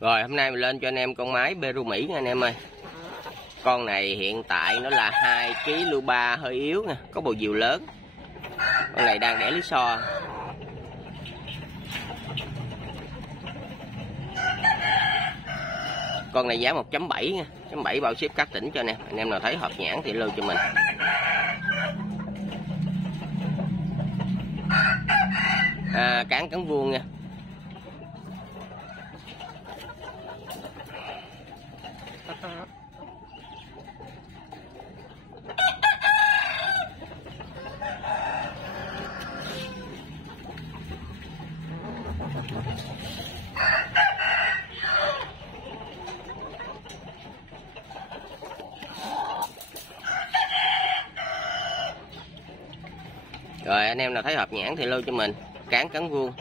Rồi hôm nay mình lên cho anh em con mái Peru Mỹ nha anh em ơi. Con này hiện tại nó là 2 kg lưu ba hơi yếu nha, có bầu diều lớn. Con này đang đẻ lý so. Con này giá 1.7 nha, 1.7 bao ship các tỉnh cho anh em. Anh em nào thấy hợp nhãn thì lưu cho mình. Cán cắn vuông nha. Rồi anh em nào thấy hợp nhãn thì lưu cho mình. Cán cắn vuông.